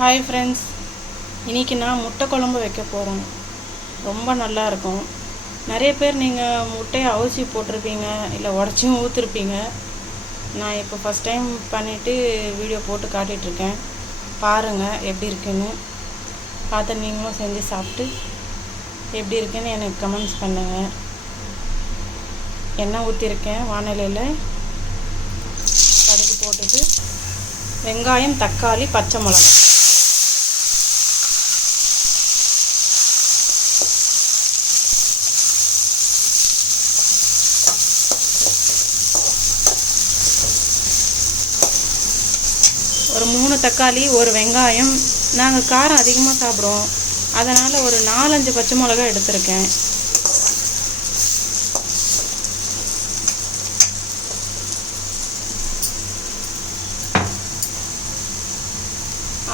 Hi friends, இன்றைக்கி நான் முட்டை குழம்பு வைக்க போகிறேன். ரொம்ப நல்லாயிருக்கும். நிறைய பேர் நீங்கள் முட்டையை அவிச்சி போட்டிருப்பீங்க, இல்லை உடச்சியும் ஊற்றிருப்பீங்க. நான் இப்போ ஃபஸ்ட் டைம் பண்ணிவிட்டு வீடியோ போட்டு காட்டிகிட்ருக்கேன். பாருங்கள் எப்படி இருக்குன்னு. பார்த்து நீங்களும் செஞ்சு சாப்பிட்டு எப்படி இருக்குன்னு எனக்கு கமெண்ட்ஸ் பண்ணுங்கள். எண்ணெய் ஊற்றிருக்கேன். வானிலையில் கடுகு போட்டுட்டு வெங்காயம், தக்காளி, பச்சை மிளகாய் ஒரு 3 தக்காளி, ஒரு வெங்காயம். நாங்கள் காரம் அதிகமாக சாப்பிடுவோம், அதனால் ஒரு 4-5 பச்சை மிளகாய் எடுத்திருக்கேன்.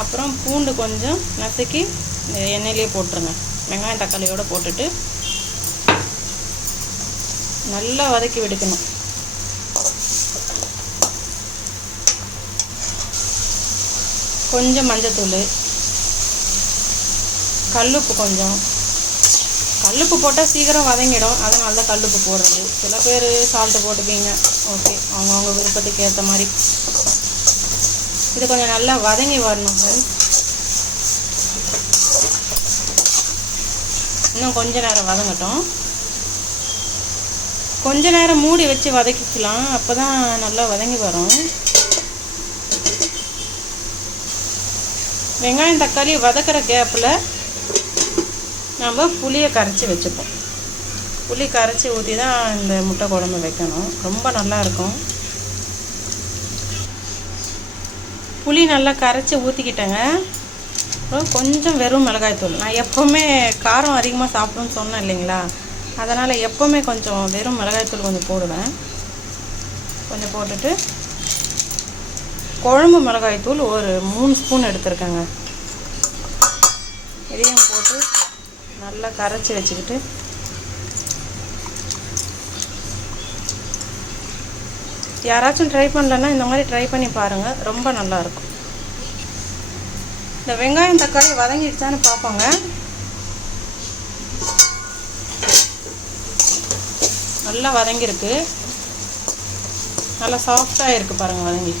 அப்புறம் பூண்டு கொஞ்சம் நசுக்கி எண்ணெயிலே போட்டுருங்க. வெங்காயம் தக்காளியோடு போட்டுட்டு நல்லா வதக்கி விடுக்கணும். கொஞ்சம் மஞ்சத்தூள், கல்லுப்பு கொஞ்சம். கல்லுப்பு போட்டால் சீக்கிரம் வதங்கிடும், அதனால தான் கல்லுப்பு போடுறது. சில பேர் சால்ட்டு போட்டுப்பீங்க, ஓகே, அவங்கவுங்க விருப்பத்துக்கு ஏற்ற மாதிரி. இது கொஞ்சம் நல்லா வதங்கி வரணும் ஃப்ரெண்ட்ஸ். இன்னும் கொஞ்ச நேரம் வதங்கட்டும். கொஞ்ச நேரம் மூடி வச்சு வதக்கிக்கலாம், அப்போ தான் நல்லா வதங்கி வரும். வெங்காயம் தக்காளி வதக்கிற கேப்பில் நம்ம புளியை கரைச்சி வச்சுப்போம். புளி கரைச்சி ஊற்றி தான் இந்த முட்டை குழம்பு வைக்கணும். ரொம்ப நல்லாயிருக்கும். புளி நல்லா கரைச்சி ஊற்றிக்கிட்டேங்க. கொஞ்சம் வெறும் மிளகாய்த்தூள். நான் எப்போவுமே காரம் அதிகமாக சாப்பிடுன்னு சொன்னேன் இல்லைங்களா, அதனால் எப்போவுமே கொஞ்சம் வெறும் மிளகாய்த்தூள் கொஞ்சம் போடுவேன். கொஞ்சம் போட்டுட்டு குழம்பு மிளகாய்த்தூள் ஒரு 3 ஸ்பூன் எடுத்துருக்கேங்க. இதையும் போட்டு நல்லா கரைச்சி வச்சுக்கிட்டு யாராச்சும் ட்ரை பண்ணலன்னா இந்த மாதிரி ட்ரை பண்ணி பாருங்கள், ரொம்ப நல்லாயிருக்கும். இந்த வெங்காயம் தக்காளி வதங்கிடுச்சான்னு பார்ப்போங்க. நல்லா வதங்கியிருக்கு, நல்லா சாஃப்டாக இருக்குது பாருங்கள். வதங்கி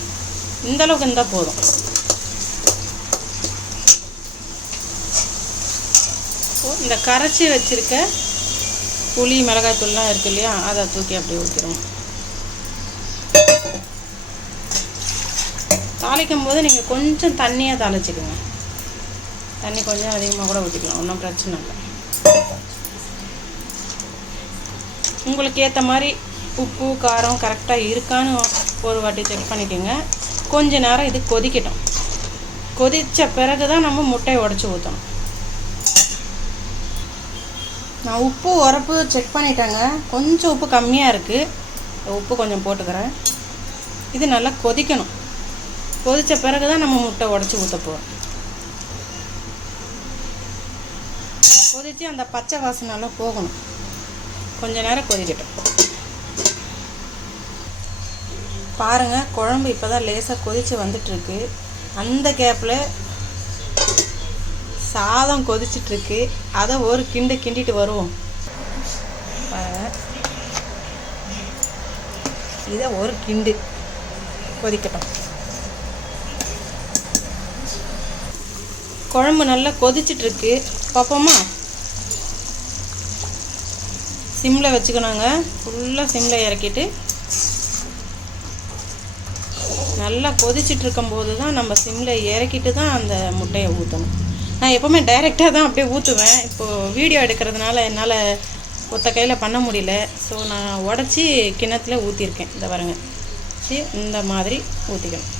இந்தளவுக்கு இருந்தால் போதும். இந்த கரைச்சி வச்சுருக்க புளி மிளகாய்த்தூள்லாம் இருக்குது இல்லையா, அதை தூக்கி அப்படியே ஊற்றிடுவோம். தாளிக்கும் போது நீங்கள் கொஞ்சம் தண்ணியாக தாளிச்சிக்கோங்க. தண்ணி கொஞ்சம் அதிகமாக கூட ஊற்றிக்கலாம், ஒன்றும் பிரச்சனை இல்லை. உங்களுக்கு ஏற்ற மாதிரி உப்பு காரம் கரெக்டாக இருக்கான்னு ஒரு வாட்டி செக் பண்ணிக்கோங்க. கொஞ்ச நேரம் இது கொதிக்கட்டும். கொதித்த பிறகு தான் நம்ம முட்டையை உடச்சி ஊற்றணும். நான் உப்பு உரப்பு செக் பண்ணிட்டேங்க. கொஞ்சம் உப்பு கம்மியாக இருக்குது, உப்பு கொஞ்சம் போட்டுக்கிறேன். இது நல்லா கொதிக்கணும். கொதித்த பிறகு தான் நம்ம முட்டை உடச்சி ஊற்ற போகிறோம். கொதித்து அந்த பச்சை வாசனைலாம் போகணும். கொஞ்ச நேரம் கொதிக்கட்டும். பாருங்கள், குழம்பு இப்போ தான் லேசாக கொதித்து வந்துட்டுருக்கு. அந்த கேப்பில் சாதம் கொதிச்சிட்ருக்கு, அதை ஒரு கிண்டிட்டு வருவோம். பாருங்கள், இதை ஒரு கிண்டு கொதிக்கட்டும். குழம்பு நல்லா கொதிச்சிட்ருக்கு, பார்ப்போமா? சிம்மில் வச்சுக்கணுங்க. ஃபுல்லாக சிம்மில் இறக்கிட்டு நல்லா கொதிச்சிட்ருக்கும்போது தான் நம்ம சிம்மில் இறக்கிட்டு தான் அந்த முட்டையை ஊற்றணும். நான் எப்போவுமே டைரெக்டாக தான் அப்படியே ஊற்றுவேன். இப்போது வீடியோ எடுக்கிறதுனால என்னால் ஒத்த கையில் பண்ண முடியல. ஸோ நான் உடச்சி கிணத்துல ஊற்றிருக்கேன். இந்த பாருங்க, இந்த மாதிரி ஊற்றிக்கணும்.